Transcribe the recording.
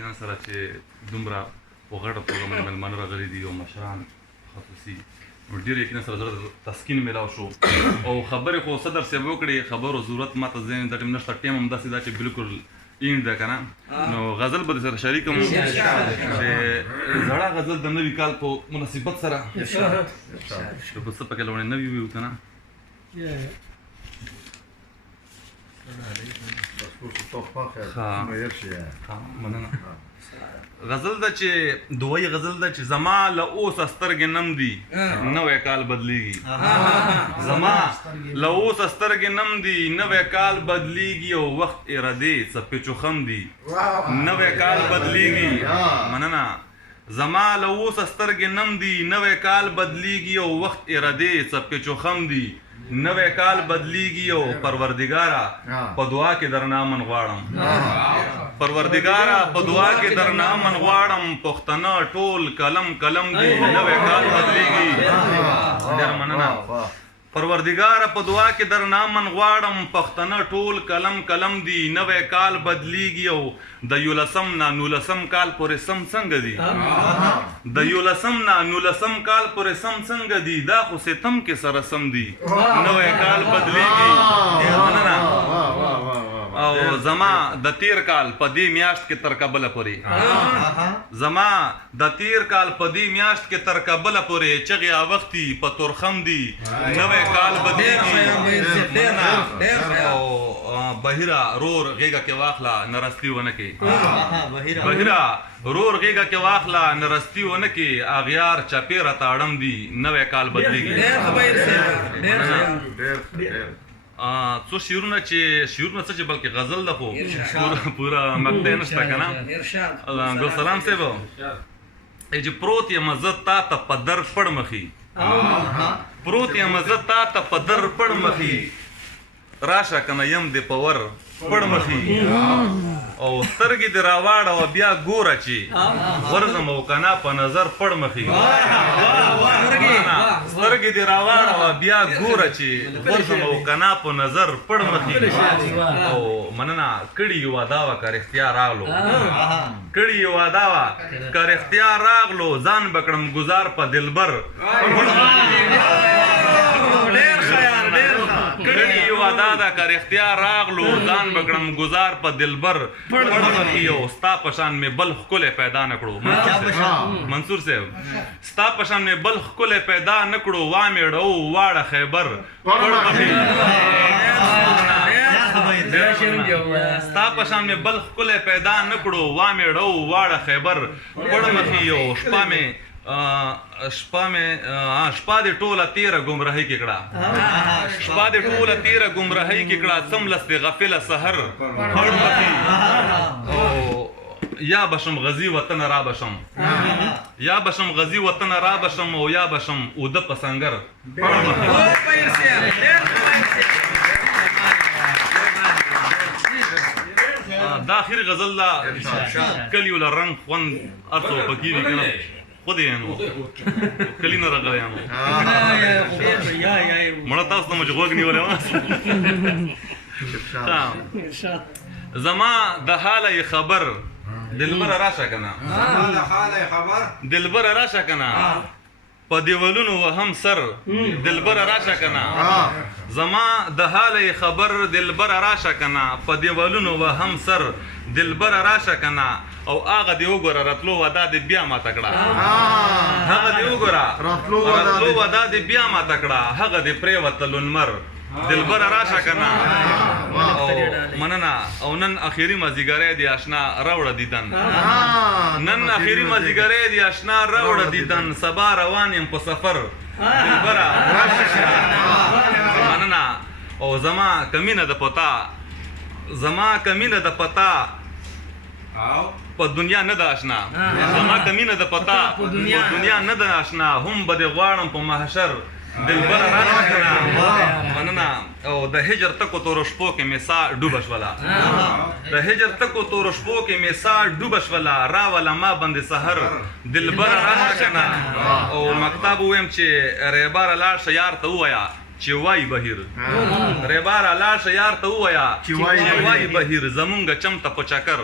یقینا سره چې دومره په غټه توګه باندې مېلمانه راغلي دي او مشران خصوصي نو ډېر یقینا سره زړه تسکین میلاو شو او خبرې خو صدر صاحب وکړې خبرو ضرورت ما ته ذهن د ټیم نشته ټیم هم داسې ده چې بالکل اینډ ده که نه نو غزل به سره شریک هم چې زړه غزل د نوي کال په مناسبت سره که په څه پکې لومړی نوي وي که نه مننه غزل ده چې دوی غزل ده چې زما له اوسه سترګې نم دي نوی کال بدلیږي زما له اوسه سترګې نم دي نوی کال بدلیږي او وخت ارادې څپې چوخم دي نوی کال بدلیږي مننه زما له اوسه سترګې نم دي نوی کال بدلیږي او وخت ارادې څپې چوخم دي نوی کال بدلیږي او پروردګاره په دعا کې درنه امن غواړم پروردګاره په دعا کې درنه امن غواړم پښتانه ټول کلم کلم دي نوی کال بدلیږي ډېر مننه پروردګاره په دعا کې درنه امن غواړم پښتانه ټول کلم کلم دي نوی کال بدلیږي او د یولسم نه نولسم کال پورې سم څنګه دي د یولسم نه نولسم کال پورې سم څنګه دي دا خو ستم کې سره سم دي نوی کال بدلیږي مننه او زما د تیر کال په دې میاشت کې تر کابله پورې زما د تیر کال په دې میاشت کې تر کابله پورې چغې اوښتي په تورخم دي نوی کال بدلیږي او بهیره رور غېږه کې واخله نرستي ونه کې بهیره رور غېږه کې واخله نرستي ونه کې اغیار چاپېره تاړم دي نوی کال بدلیږي څو شعرونه چې بلکې غزل ده خو پوره مقطع نشته که نه ګلسلام صاحب چې پروت یم زه تا ته په در پړ مخې پروت یم زه تا ته په در پړ مخې راشه که نه یم دې په ور پړ مخې او سترګې دې راواړه او بیا ګوره چې ورځم او که نه په نظر پړ مخې سترګې دې راواړه او بیا ګوره چې ورځم او که نه په نظر پړ مخې او مننه کړي یې واده وه که رښتیا راغلو کړي یې واده وه که رښتیا راغلو ځان به کړم ګزار په دلبر کړي یې واده ده که رښتیا راغلو ځان به کړم ګزار په دلبر پړ مخې او ستا په شان مې بل ښکلی پیدا نه کړو منصور صاحب ستا په شان مې بل ښکلی پیدا نه کړو وامیړو واړه خیبر پړ مخې ستا په شان مې بل ښکلی پیدا نه کړو وامیړو واړه خیبر پړ مخې او شپه دې ټوله تیره ګمراهۍ کې کړه شپه دې ټوله تیره ګمراهۍ کې کړه څملس دې غفله سحر خړ مخې او یا بشم غزي وطن را بشم یا بشم غزي وطن را بشم او یا بشم اوده په سنګر پړ مخې دا اخري غزل ده کلیو له رنګ خوند هر څه پکې وي که نه خود یې نو کلي نه راغلی یم مړه تاسو ته مو چې غوږ نیولی وه زما د حاله یې خبر دلبره راشه که نه دلبره راشه که نه په دیوالونو وهم سر دلبره راشه که نه زما د حاله یې خبر دلبره راشه که نه په دیوالونو وهم سر دلبره راشه که نه او هغه دې وګوره راتلو وعده دې بیا ماته کړه هغه دې وګوره راتلو وعده دې بیا ماته کړه هغه دې پرېوتلو لمر دلبره راشه که نه او مننه او نن اخري مازدیګری دی اشنا راوړه دیدن نن اخري مازدیګری دی اشنا راوړه دیدن سبا روان یم په سفر دلبره مننه او زما کمینه د پتا زما کمینه د پتا په دنیا نه ده اشنا زما کمینه د پتا په دنیا نه ده اشنا هم به دې غواړم په محشر دلبره راشه که نه مننه او د هجر تکو تورو شپو کې مې سا ډوبه شوله د هجر تکو تورو شپو کې مې سا ډوبه شوله راوله ما باندې سحر دلبره راشه که نه او مکتب وویم چې ریباره لاړ شه یار ته ووایه چې وایي بهیر ریباره لاړ شه یار ته ووایه چې وایي بهیر زمونږ چمته په چکر